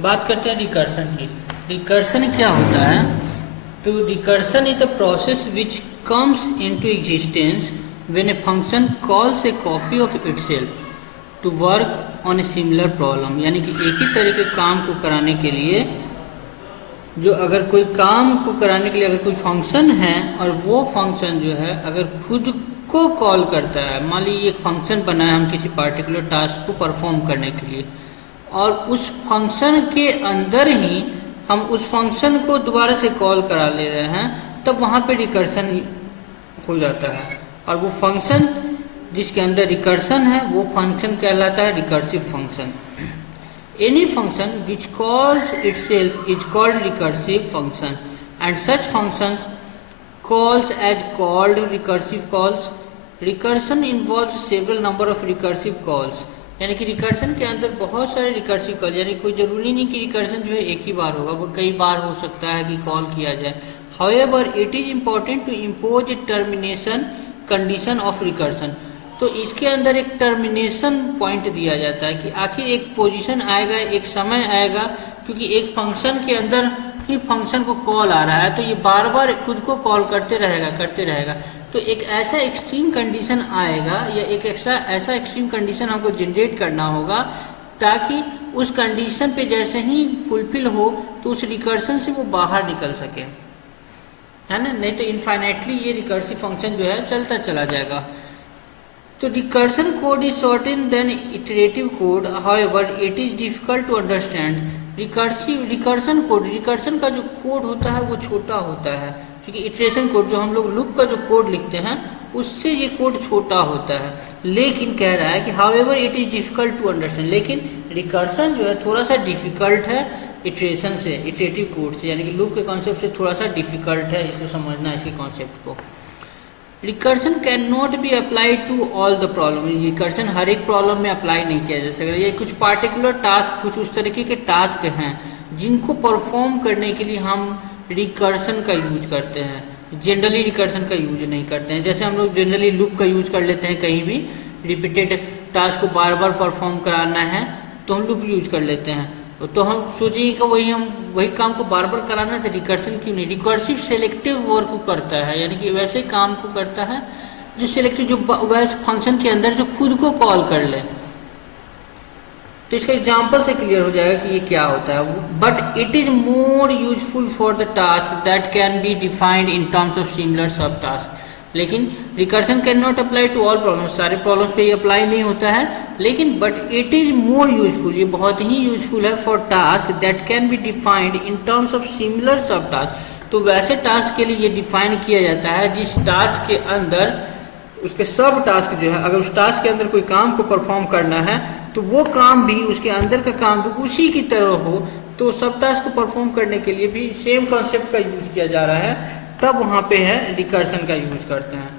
बात करते हैं रिकर्सन की। रिकर्सन क्या होता है? तो recursion is the process which comes into existence when a function calls a copy of itself to work on a similar problem. यानी कि एक ही तरह के काम को कराने के लिए, जो अगर कोई काम को कराने के लिए अगर कोई फंक्शन है और वो फंक्शन जो है अगर खुद को कॉल करता है, मान लीजिए एक फंक्शन बना है हम किसी पार्टिकुलर टास्क को परफॉर्म करने के लिए, और उस फंक्शन के अंदर ही हम उस फंक्शन को दोबारा से कॉल करा ले रहे हैं, तब वहाँ पे रिकर्सन हो जाता है। और वो फंक्शन जिसके अंदर रिकर्सन है वो फंक्शन कहलाता है recursive function. Any function which calls itself is called recursive function, and such functions calls as called recursive calls. Recursion involves several number of recursive calls. यानी कि रिकर्सन के अंदर बहुत सारे रिकर्सिव कॉल, यानी कोई जरूरी नहीं कि रिकर्सन जो है एक ही बार होगा, वो कई बार हो सकता है कि कॉल किया जाए। However, it is important to impose a termination condition of recursion. तो इसके अंदर एक टर्मिनेशन पॉइंट दिया जाता है कि आखिर एक पोजीशन आएगा, एक समय आएगा, क्योंकि एक फंक्शन के अंदर ही फंक्शन को कॉल आ रहा है तो ये बार बार खुद को कॉल करते रहेगा। तो एक ऐसा एक्सट्रीम कंडीशन आएगा या एक ऐसा एक्सट्रीम कंडीशन हमको जनरेट करना होगा ताकि उस कंडीशन पे जैसे ही फुलफिल हो तो उस रिकर्सन से वो बाहर निकल सके, है ना। नहीं तो इनफाइनाइटली ये रिकर्सिव फंक्शन जो है चलता चला जाएगा। तो recursion code is shorten than iterative code, however it is difficult to understand. Recursion का जो कोड होता है वो छोटा होता है, क्योंकि इटरेशन कोड जो हम लोग लूप का जो कोड लिखते हैं उससे ये कोड छोटा होता है। लेकिन कह रहा है कि however it is difficult to understand, लेकिन रिकर्सन जो है थोड़ा सा डिफिकल्ट है इटरेशन से, इटरेटिव कोड से, यानी कि लूप के कॉन्सेप्ट से थोड़ा सा डिफिकल्ट है इसको समझना, इसके कॉन्सेप्ट को। Recursion can not be applied to all the problem. Recursion हर एक प्रॉब्लम में अप्लाई नहीं किया जा सकता। ये कुछ पार्टिकुलर टास्क, कुछ उस तरीके के टास्क हैं जिनको परफॉर्म करने के लिए हम रिकर्सन का यूज करते हैं। जनरली रिकर्सन का यूज नहीं करते हैं। जैसे हम लोग जनरली लूप का यूज कर लेते हैं, कहीं भी रिपीटेड टास्क को बार बार परफॉर्म कराना है तो हम लूप यूज कर लेते हैं। तो हम सोचिए कि हम वही काम को बार बार कराना था, रिकर्सन क्यों नहीं। रिकर्सिव सेलेक्टिव वर्क को करता है, यानी कि वैसे काम को करता है जो सेलेक्टिव, जो वैसे फंक्शन के अंदर जो खुद को कॉल कर ले। तो इसका एग्जांपल से क्लियर हो जाएगा कि ये क्या होता है। But it is more useful for the task that can be defined in terms of similar sub task. लेकिन recursion can not apply to all problems, सारे प्रॉब्लम्स पे ये अप्लाई नहीं होता है। लेकिन but it is more useful, ये बहुत ही यूजफुल है for task that can be defined in terms of similar sub task. तो वैसे टास्क के लिए ये डिफाइन किया जाता है जिस टास्क के अंदर उसके सब टास्क जो है, अगर उस टास्क के अंदर कोई काम को परफॉर्म करना है तो वो काम भी, उसके अंदर का काम भी उसी की तरह हो। तो सब टास्क को परफॉर्म करने के लिए भी सेम कॉन्सेप्ट का यूज किया जा रहा है, तब वहां पे है रिकर्सन का यूज करते हैं।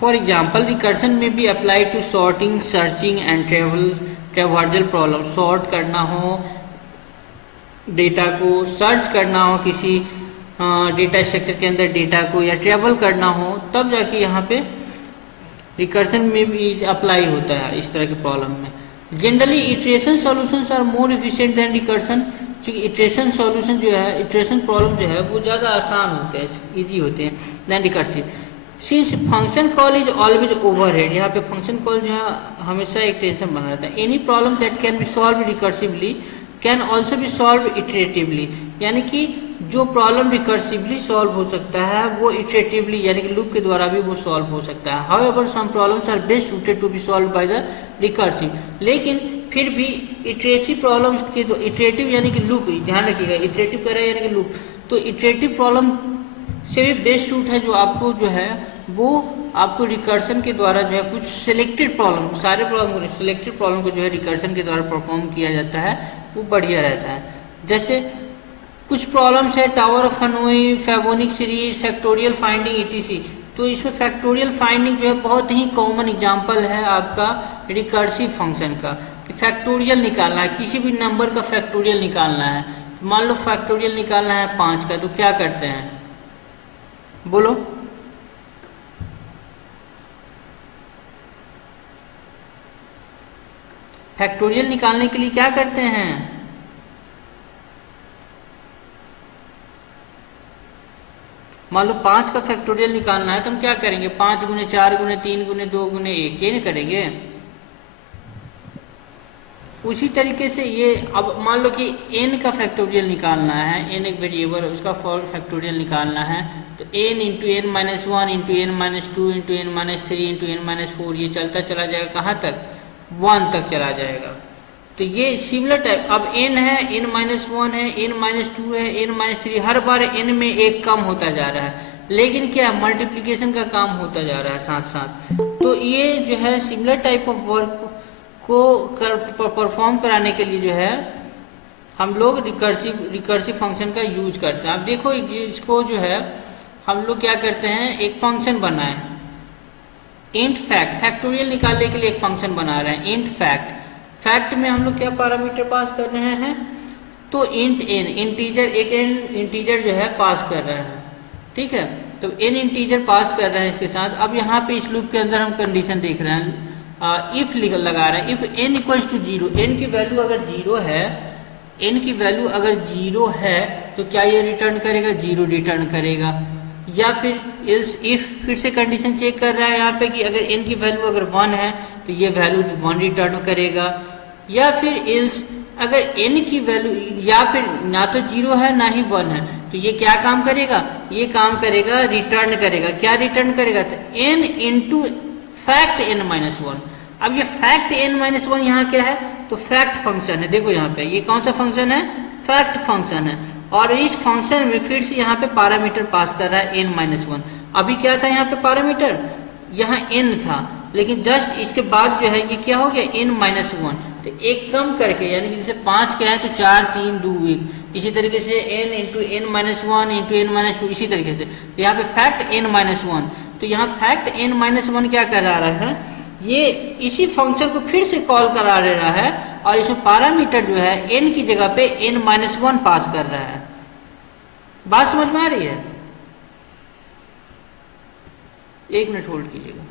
फॉर एग्जाम्पल, रिकर्सन में भी apply to sorting, searching and traversal problem. Sort करना हो डेटा को, सर्च करना हो किसी डेटा स्ट्रक्चर के अंदर डेटा को, या ट्रेवल करना हो, तब जाके यहाँ पे रिकर्सन में भी अप्लाई होता है इस तरह के प्रॉब्लम में। Generally iteration solutions are more efficient than recursion, क्योंकि इटरेशन सॉल्यूशन जो है, इटरेशन प्रॉब्लम जो है वो ज़्यादा आसान होते हैं, इजी होते हैं than recursive. Since function call is always overhead, यहाँ पे फंक्शन कॉल जो है हमेशा एक टेंशन बना रहता है। Any problem that can B solve recursively can also be solve iteratively, यानी कि जो प्रॉब्लम रिकर्सिवली सॉल्व हो सकता है वो इटरेटिवली यानी कि लूप के द्वारा भी वो सॉल्व हो सकता है। However some problems are best suited to be solve by the recursive, लेकिन फिर भी इटरेटिव प्रॉब्लम्स के, इटरेटिव यानी कि लूप, ध्यान रखिएगा इटरेटिव कर रहा है यानी कि लूप, तो इटरेटिव प्रॉब्लम से भी बेस्ट सूट है जो आपको जो है वो आपको रिकर्सन के द्वारा जो है कुछ सिलेक्टेड प्रॉब्लम, सारे प्रॉब्लम को, सिलेक्टेड प्रॉब्लम को जो है रिकर्सन के द्वारा परफॉर्म किया जाता है, वो बढ़िया रहता है। जैसे कुछ प्रॉब्लम्स है tower of Hanoi, Fibonacci series, factorial finding etc। तो इसमें फैक्टोरियल फाइंडिंग जो है बहुत ही कॉमन एग्जांपल है आपका रिकर्सिव फंक्शन का, कि फैक्टोरियल निकालना है, किसी भी नंबर का फैक्टोरियल निकालना है। मान लो फैक्टोरियल निकालना है 5 का, तो क्या करते हैं बोलो? फैक्टोरियल निकालने के लिए क्या करते हैं? मान लो 5 का फैक्टोरियल निकालना है तो हम क्या करेंगे, 5 गुने 4 गुने 3 गुने 2 गुने 1, ये नहीं करेंगे। उसी तरीके से ये अब मान लो कि n का फैक्टोरियल निकालना है, n एक वेरिएबल है उसका फैक्टोरियल निकालना है, तो n into n minus one into n minus two into n minus three into n minus four, ये चलता चला जाएगा कहाँ तक, 1 तक चला जाएगा। तो ये सिमिलर टाइप, अब n है, n माइनस वन है, n माइनस टू है, n माइनस थ्री, हर बार n में एक कम होता जा रहा है, लेकिन क्या मल्टीप्लीकेशन का काम होता जा रहा है साथ साथ। तो ये जो है सिमिलर टाइप ऑफ वर्क को परफॉर्म कराने के लिए जो है हम लोग रिकर्सिव फंक्शन का यूज करते हैं। अब देखो इसको जो है हम लोग क्या करते हैं, एक फंक्शन बनाए इंट फैक्ट, फैक्टोरियल निकालने के लिए एक फंक्शन बना रहे हैं इंट फैक्ट। फैक्ट में हम लोग क्या पैरामीटर पास कर रहे हैं, तो इंट एन, इंटीजर, एक एन इंटीजर जो है पास कर रहे हैं, ठीक है। तो एन इंटीजर पास कर रहे हैं इसके साथ। अब यहाँ पे इस लूप के अंदर हम कंडीशन देख रहे हैं, इफ लगा रहे हैं, if n equals to zero, n की वैल्यू अगर जीरो है, n की वैल्यू अगर जीरो है तो क्या ये रिटर्न करेगा, जीरो रिटर्न करेगा। या फिर इल्स इफ, फिर से कंडीशन चेक कर रहा है यहाँ पे कि अगर n की वैल्यू अगर 1 है तो ये वैल्यू 1 रिटर्न करेगा। या फिर इल्स अगर n की वैल्यू या फिर ना तो जीरो है ना ही 1 है, तो ये क्या काम करेगा, ये काम करेगा रिटर्न करेगा। क्या रिटर्न करेगा, तो n into fact n minus one. अब ये फैक्ट n माइनस वन यहाँ क्या है, तो फैक्ट फंक्शन है। देखो यहाँ पे ये कौन सा फंक्शन है, फैक्ट फंक्शन है। और इस फंक्शन में फिर से यहाँ पे पैरामीटर पास कर रहा है n माइनस वन। अभी क्या था यहाँ पे पैरामीटर, यहाँ n था, लेकिन जस्ट इसके बाद जो है ये क्या हो गया, n माइनस वन। तो एक कम करके, यानी कि जैसे 5 क्या है तो 4 3 2 1, इसी तरीके से n into n minus one into n minus two, इसी तरीके से। तो यहाँ पे फैक्ट n माइनस वन, तो यहाँ फैक्ट n माइनस वन क्या करा रहा है, ये इसी फंक्शन को फिर से कॉल करा रहा है और इसमें पैरामीटर जो है n की जगह पे n माइनस वन पास कर रहा है। बात समझ में आ रही है? एक मिनट होल्ड कीजिएगा,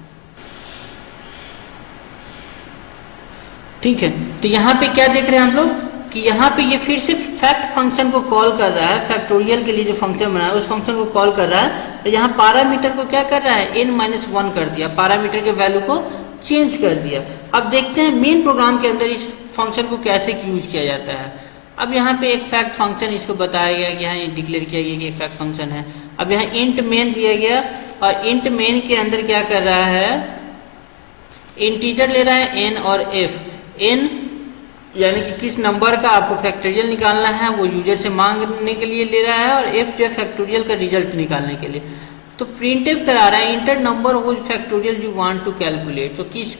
ठीक है। तो यहाँ पे क्या देख रहे हैं हम लोग कि यहाँ पे ये फिर से फैक्ट फंक्शन को कॉल कर रहा है, फैक्टोरियल के लिए जो फंक्शन बनाया उस फंक्शन को कॉल कर रहा है। और यहाँ पैरामीटर को क्या कर रहा है, n माइनस वन कर दिया, पैरामीटर के वैल्यू को चेंज कर दिया। अब देखते हैं मेन प्रोग्राम के अंदर इस फंक्शन को कैसे यूज किया जाता है। अब यहाँ पे एक फैक्ट फंक्शन इसको बताया गया कि यहाँ डिक्लेयर किया गया कि एक फैक्ट फंक्शन है। अब यहाँ इंट मेन दिया गया और इंट मेन के अंदर क्या कर रहा है, इंटीजर ले रहा है n और f। n यानी कि किस नंबर का आपको फैक्टोरियल निकालना है वो यूजर से मांगने के लिए ले रहा है, और f जो है फैक्टोरियल का रिजल्ट निकालने के लिए। तो प्रिंटफ करा रहा है इंटर नंबर वो factorial you want to calculate. तो किस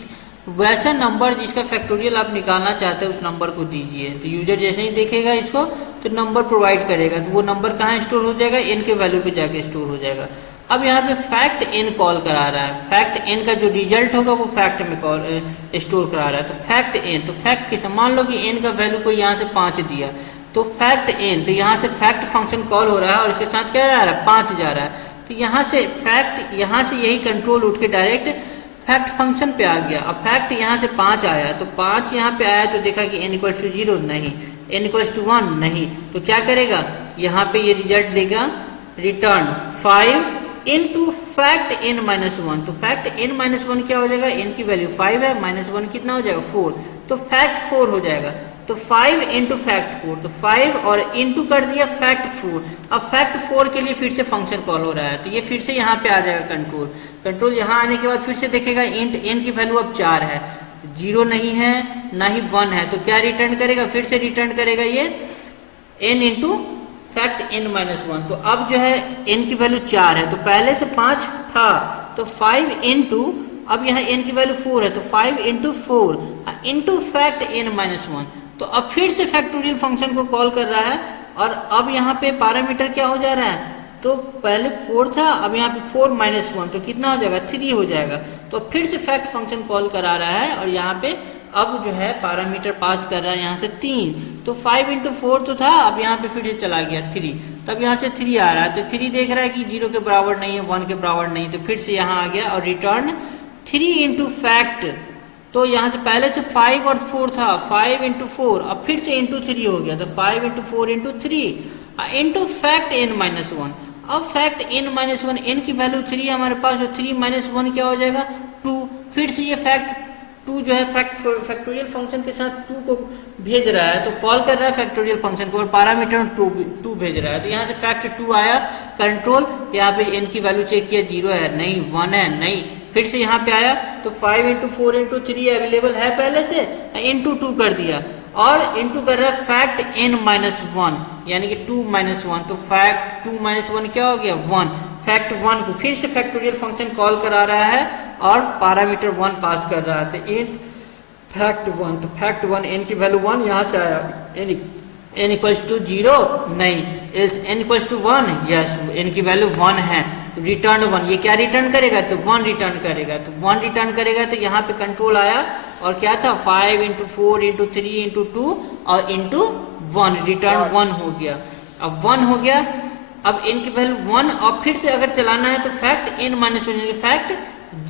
वैसा नंबर जिसका फैक्टोरियल आप निकालना चाहते हैं उस नंबर को दीजिए। तो यूजर जैसे ही देखेगा इसको तो नंबर प्रोवाइड करेगा, तो वो नंबर कहाँ स्टोर हो जाएगा, n के वैल्यू पे जाके स्टोर हो जाएगा। अब यहाँ पे फैक्ट n कॉल करा रहा है, फैक्ट n का जो रिजल्ट होगा वो फैक्ट में स्टोर करा रहा है। तो फैक्ट n, तो फैक्ट किस, मान लो कि n का वैल्यू को यहाँ से 5 दिया, तो फैक्ट n, तो यहाँ से फैक्ट फंक्शन कॉल हो रहा है और इसके साथ क्या जा रहा है, 5 जा रहा है। तो यहाँ से फैक्ट, यहाँ से यही कंट्रोल उठ के डायरेक्ट फैक्ट फंक्शन पे आ गया। अब फैक्ट यहाँ से 5 आया, तो 5 यहाँ पे आया तो देखा कि n इक्वल्स टू 0 नहीं, n इक्वल्स टू 1 नहीं, तो क्या करेगा, यहाँ पे ये रिजल्ट देगा return 5 into fact n minus one. तो फैक्ट n माइनस वन क्या हो जाएगा, n की वैल्यू 5 है, माइनस वन कितना हो जाएगा 4, तो फैक्ट 4 हो जाएगा। तो 5 इंटू फैक्ट 4, तो 5 और इंटू कर दिया फैक्ट 4। अब फैक्ट 4 के लिए फिर से फंक्शन कॉल हो रहा है, तो ये फिर से यहाँ पे आ जाएगा कंट्रोल। कंट्रोल यहाँ आने के बाद फिर से देखेगा इंट n की वैल्यू अब 4 है, 0 नहीं है ना ही 1 है, तो क्या रिटर्न करेगा, फिर से रिटर्न करेगा ये n into fact n minus one. तो अब जो है n की वैल्यू 4 है, तो पहले से 5 था, तो 5 इंटू, अब यहाँ n की वैल्यू 4 है, तो 5 into 4 into fact n minus one. तो अब फिर से फैक्टोरियल फंक्शन को कॉल कर रहा है और अब यहाँ पे पैरामीटर क्या हो जा रहा है, तो पहले 4 था, अब यहाँ पे 4 माइनस वन, तो कितना हो जाएगा, 3 हो जाएगा। तो फिर से फैक्ट फंक्शन कॉल करा रहा है और यहाँ पे अब जो है पैरामीटर पास कर रहा है यहाँ से 3, तो 5 इंटू 4 तो था, अब यहाँ पे फिर से चला गया 3, तब यहाँ से 3 आ रहा है, तो 3 देख रहा है कि 0 के बराबर नहीं है, 1 के बराबर नहीं, तो फिर से यहाँ आ गया और रिटर्न 3 इंटू फैक्ट। तो यहाँ से पहले से 5 और 4 था, 5 इंटू 4, अब फिर से इंटू 3 हो गया, तो 5 into 4 into 3 into fact n minus one. अब fact n minus one, N की वैल्यू 3 है हमारे पास, तो 3 माइनस वन क्या हो जाएगा 2। फिर से ये फैक्ट 2 जो है फैक्टोरियल फंक्शन के साथ 2 को भेज रहा है, तो कॉल कर रहा है फैक्टोरियल फंक्शन को और पैरामीटर में 2 भेज रहा है, तो यहाँ से फैक्ट 2 आया कंट्रोल। यहाँ पे n की वैल्यू चेक किया 0 है नहीं, 1 है नहीं, फिर से यहाँ पे आया तो 5 इंटू 4 इंटू 3 अवेलेबल है पहले से, इंटू 2 कर दिया और इंटू कर रहा है फैक्ट n माइनस वन यानी कि 2 माइनस वन, तो फैक्ट 2 माइनस वन क्या हो गया 1। फैक्ट 1 को फिर से फैक्टोरियल फंक्शन कॉल करा रहा है और पैरामीटर 1 पास कर रहा है, तो इन फैक्ट 1, तो फैक्ट 1 n की वैल्यू 1 यहाँ से आया, n इक्वल्स टू 0 नहीं, n equals to 1 yes, n की वैल्यू 1 है, तो रिटर्न 1, ये क्या रिटर्न करेगा तो 1 रिटर्न करेगा, तो 1 रिटर्न करेगा, तो यहाँ पे कंट्रोल आया और क्या था 5 इंटू 4 इंटू 3 इंटू 2 और इंटू 1, रिटर्न 1 हो गया। अब 1 हो गया, अब n की वैल्यू 1 और फिर से अगर चलाना है तो fact n minus one fact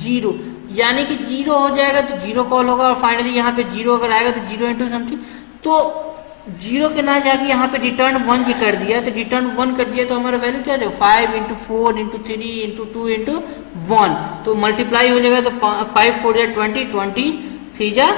0 यानी कि 0 हो जाएगा, तो 0 कॉल होगा और फाइनली यहाँ पे 0 अगर आएगा तो 0 इंटू समथिंग, तो 0 के ना जाके यहाँ पे रिटर्न 1 ये कर दिया, तो रिटर्न 1 कर दिया तो हमारा वैल्यू क्या है 5 इंटू 4 इंटू 3 इंटू 2 इंटू 1, तो मल्टीप्लाई हो जाएगा, तो 5 4 जा 20, 20 3 जा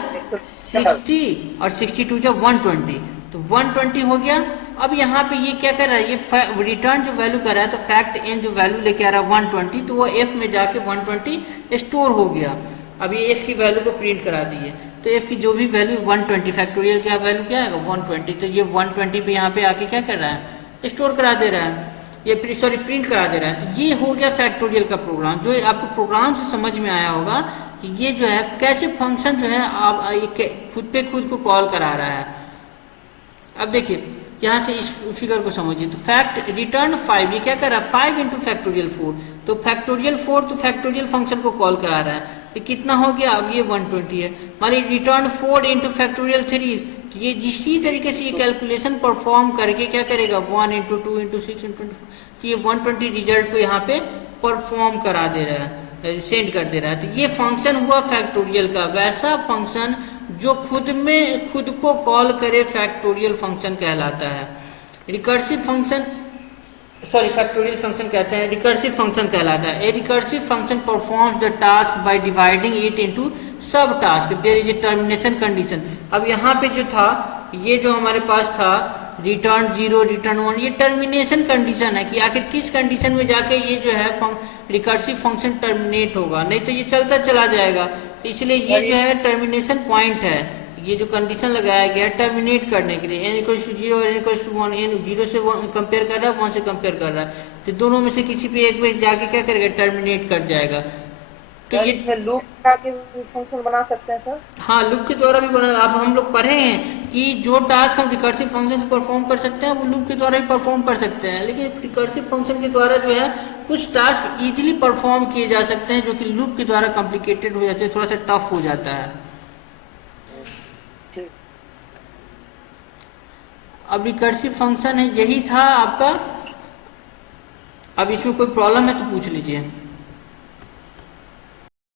60 और 62 जा 120, तो 120 हो गया। अब यहाँ पे ये क्या कर रहा है, ये रिटर्न जो वैल्यू कर रहा है, तो फैक्ट n जो वैल्यू लेके आ रहा है 120, तो वो f में जाके 120 स्टोर हो गया। अब ये f की वैल्यू को प्रिंट करा दी है, तो f की जो भी वैल्यू 120 फैक्टोरियल का वैल्यू क्या है 120, तो ये 120 पे यहाँ पे आके क्या कर रहा है स्टोर करा दे रहा है, ये सॉरी प्रिंट करा दे रहा है। तो ये हो गया फैक्टोरियल का प्रोग्राम, जो आपको प्रोग्राम से समझ में आया होगा कि ये जो है कैसे फंक्शन जो है आप खुद पे खुद को कॉल करा रहा है। अब देखिए यहाँ से इस फिगर को समझिए, तो फैक्ट रिटर्न 5, ये क्या कर रहा है 5 इंटू फैक्टोरियल 4, तो फैक्टोरियल 4 तो फैक्टोरियल फंक्शन को कॉल करा रहा है, तो कितना हो गया अब ये 120 है, मान ली रिटर्न 4 इंटू फैक्टोरियल 3, तो ये जिसी तरीके से ये कैलकुलेशन परफॉर्म करके क्या करेगा 1 इंटू 2 इंटू 6 इंटू 24, तो ये 120 रिजल्ट को यहाँ पे परफॉर्म करा दे रहा है, सेंड कर दे रहा है। तो ये फंक्शन हुआ फैक्टोरियल का, वैसा फंक्शन जो खुद को कॉल करे फैक्टोरियल फंक्शन कहलाता है। Recursive function sorry factorial function कहते हैं, रिकर्सिव फंक्शन कहलाता है। A recursive function performs the task by dividing it into sub task, there is a termination condition. अब यहाँ पे जो था, ये जो हमारे पास था रिटर्न 0 रिटर्न 1, ये टर्मिनेशन कंडीशन है कि आखिर किस कंडीशन में जाके ये जो है रिकर्सिव फंक्शन टर्मिनेट होगा, नहीं तो ये चलता चला जाएगा। तो इसलिए ये जो है टर्मिनेशन पॉइंट है, ये जो कंडीशन लगाया गया है टर्मिनेट करने के लिए, n equal to 0 n equal to 1, n 0 से 1 कंपेयर कर रहा है 1 से कंपेयर कर रहा है, तो दोनों में से किसी पे एक पे जाके क्या करेगा टर्मिनेट कर जाएगा। तो ये लूप के फंक्शन बना सकते हैं सर? हाँ, लूप के द्वारा भी बना। अब हम लोग पढ़े हैं कि जो टास्क हम रिकर्सिव फंक्शन से परफॉर्म कर सकते हैं वो लूप के द्वारा भी परफॉर्म कर सकते हैं, लेकिन रिकर्सिव फंक्शन के द्वारा जो है कुछ टास्क इजीली परफॉर्म किए जा सकते हैं जो कि लूप के द्वारा कॉम्प्लिकेटेड हो जाते हैं, थोड़ा सा टफ हो जाता है। अब रिकर्सिव फंक्शन है, यही था आपका। अब इसमें कोई प्रॉब्लम है तो पूछ लीजिए।